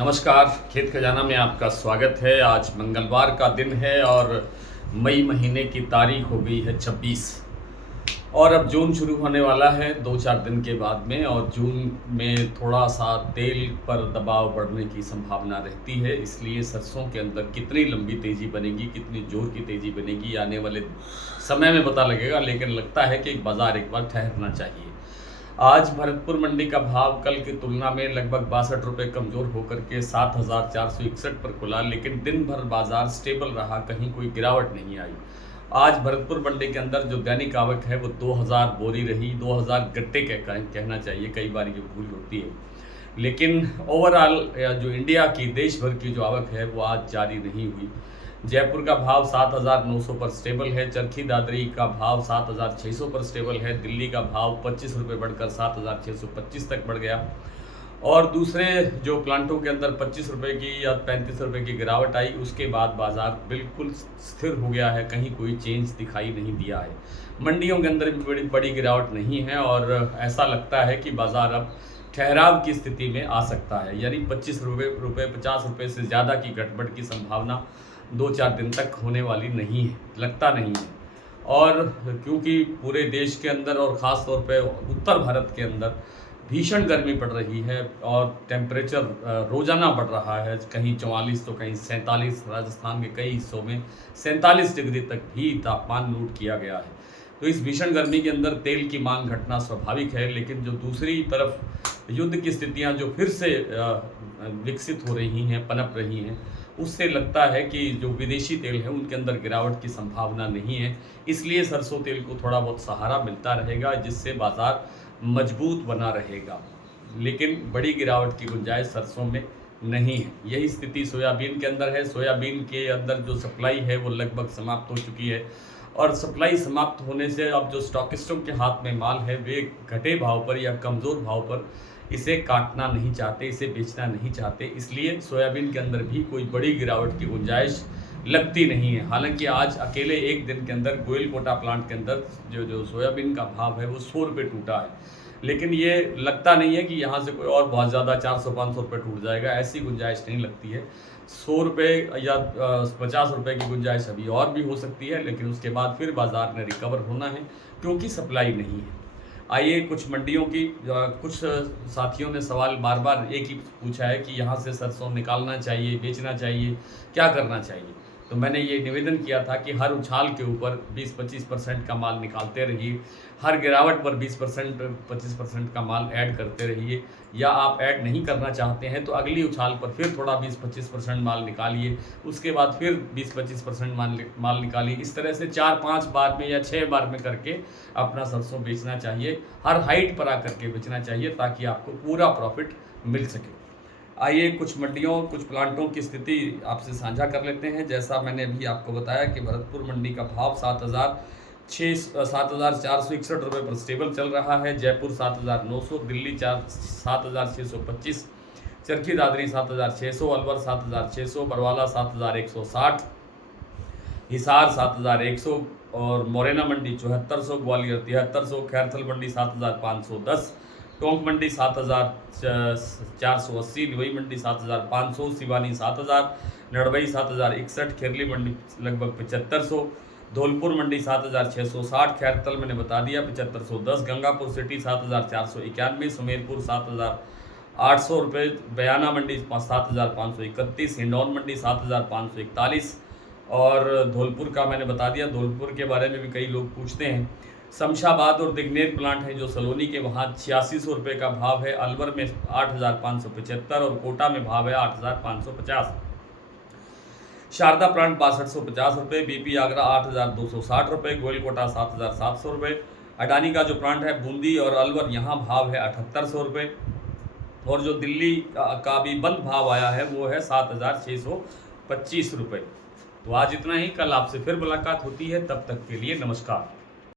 नमस्कार। खेत खजाना में आपका स्वागत है। आज मंगलवार का दिन है और मई महीने की तारीख हो गई है 26 और अब जून शुरू होने वाला है 2-4 दिन के बाद में। और जून में थोड़ा सा तेल पर दबाव बढ़ने की संभावना रहती है, इसलिए सरसों के अंदर कितनी लंबी तेज़ी बनेगी, कितनी जोर की तेज़ी बनेगी आने वाले समय में पता लगेगा। लेकिन लगता है कि बाज़ार एक बार ठहरना चाहिए। आज भरतपुर मंडी का भाव कल की तुलना में लगभग 62 रुपये कमज़ोर होकर के 7,461 पर खुला, लेकिन दिन भर बाजार स्टेबल रहा, कहीं कोई गिरावट नहीं आई। आज भरतपुर मंडी के अंदर जो दैनिक आवक है वो 2000 बोरी रही, 2000 गट्टे कहना चाहिए, कई बार ये भूल होती है। लेकिन ओवरऑल जो इंडिया की देश भर की जो आवक है वो आज जारी नहीं हुई। जयपुर का भाव 7,900 पर स्टेबल है, चरखी दादरी का भाव 7,600 पर स्टेबल है, दिल्ली का भाव 25 रुपये बढ़कर 7,625 तक बढ़ गया। और दूसरे जो प्लांटों के अंदर 25 रुपये की या 35 रुपये की गिरावट आई, उसके बाद बाज़ार बिल्कुल स्थिर हो गया है, कहीं कोई चेंज दिखाई नहीं दिया है। मंडियों के अंदर भी बड़ी बड़ी गिरावट नहीं है और ऐसा लगता है कि बाज़ार अब ठहराव की स्थिति में आ सकता है, यानी 25 रुपये 50 रुपये से ज़्यादा की गड़बड़ की संभावना 2-4 दिन तक होने वाली नहीं है, लगता नहीं है। और क्योंकि पूरे देश के अंदर और ख़ास तौर पे उत्तर भारत के अंदर भीषण गर्मी पड़ रही है और टेम्परेचर रोज़ाना बढ़ रहा है, कहीं 44 तो कहीं 47, राजस्थान के कई हिस्सों में 47 डिग्री तक भी तापमान नोट किया गया है। तो इस भीषण गर्मी के अंदर तेल की मांग घटना स्वाभाविक है, लेकिन जो दूसरी तरफ युद्ध की स्थितियां जो फिर से विकसित हो रही हैं, पनप रही हैं, उससे लगता है कि जो विदेशी तेल है उनके अंदर गिरावट की संभावना नहीं है। इसलिए सरसों तेल को थोड़ा बहुत सहारा मिलता रहेगा, जिससे बाज़ार मजबूत बना रहेगा। लेकिन बड़ी गिरावट की गुंजाइश सरसों में नहीं है। यही स्थिति सोयाबीन के अंदर है। सोयाबीन के अंदर जो सप्लाई है वो लगभग समाप्त हो चुकी है और सप्लाई समाप्त होने से अब जो स्टॉकिस्टों के हाथ में माल है वे घटे भाव पर या कमज़ोर भाव पर इसे काटना नहीं चाहते, इसे बेचना नहीं चाहते। इसलिए सोयाबीन के अंदर भी कोई बड़ी गिरावट की गुंजाइश लगती नहीं है। हालांकि आज अकेले एक दिन के अंदर गोयलकोटा प्लांट के अंदर जो सोयाबीन का भाव है वो 100 रुपये टूटा है, लेकिन ये लगता नहीं है कि यहाँ से कोई और बहुत ज़्यादा 400-500 रुपये टूट जाएगा, ऐसी गुंजाइश नहीं लगती है। 100 रुपये या 50 रुपये की गुंजाइश अभी और भी हो सकती है, लेकिन उसके बाद फिर बाज़ार ने रिकवर होना है क्योंकि सप्लाई नहीं है। आइए कुछ मंडियों की कुछ साथियों ने सवाल बार बार एक ही पूछा है कि यहाँ से सरसों निकालना चाहिए, बेचना चाहिए, क्या करना चाहिए। तो मैंने ये निवेदन किया था कि हर उछाल के ऊपर 20-25% का माल निकालते रहिए, हर गिरावट पर 20% 25% का माल ऐड करते रहिए, या आप ऐड नहीं करना चाहते हैं तो अगली उछाल पर फिर थोड़ा 20-25% माल निकालिए, उसके बाद फिर 20-25% माल निकालिए। इस तरह से 4-5 बार में या 6 बार में करके अपना सरसों बेचना चाहिए, हर हाइट पर आकर के बेचना चाहिए ताकि आपको पूरा प्रॉफिट मिल सके। आइए कुछ मंडियों, कुछ प्लांटों की स्थिति आपसे साझा कर लेते हैं। जैसा मैंने अभी आपको बताया कि भरतपुर मंडी का भाव 7,461 रुपये पर स्टेबल चल रहा है। जयपुर 7,900, दिल्ली 7,625, चरखी दादरी 7,600, अलवर 7,600, बरवाला 7,160, हिसार 7,100 और मोरेना मंडी 7400, ग्वालियर 7300, खैरथल मंडी 7,510, टोंक मंडी 7,480, निवई मंडी 7,500, सिवानी 7,000, नड़बई 7,061, खेरली मंडी लगभग 7,500, धौलपुर मंडी 7,660, खैरतल मैंने बता दिया 7,510, गंगापुर सिटी 7,491, सुमेरपुर 7,800 रुपये, बयाना मंडी 7,531, हिंडौन मंडी 7,541 और धौलपुर का मैंने बता दिया। धौलपुर के बारे में भी कई लोग पूछते हैं। शमशाबाद और दिग्नेर प्लांट है जो सलोनी के, वहाँ 8600 रुपये का भाव है। अलवर में 8,575 और कोटा में भाव है 8,550। शारदा प्लांट 6250 रुपये, बीपी आगरा 8,260 रुपये, गोयलकोटा 7,700 रुपये। अडानी का जो प्लांट है बूंदी और अलवर, यहाँ भाव है 7,800 रुपये और जो दिल्ली का भी बंद भाव आया है वो है 7,625 रुपये। तो आज इतना ही, कल आपसे फिर मुलाकात होती है, तब तक के लिए नमस्कार।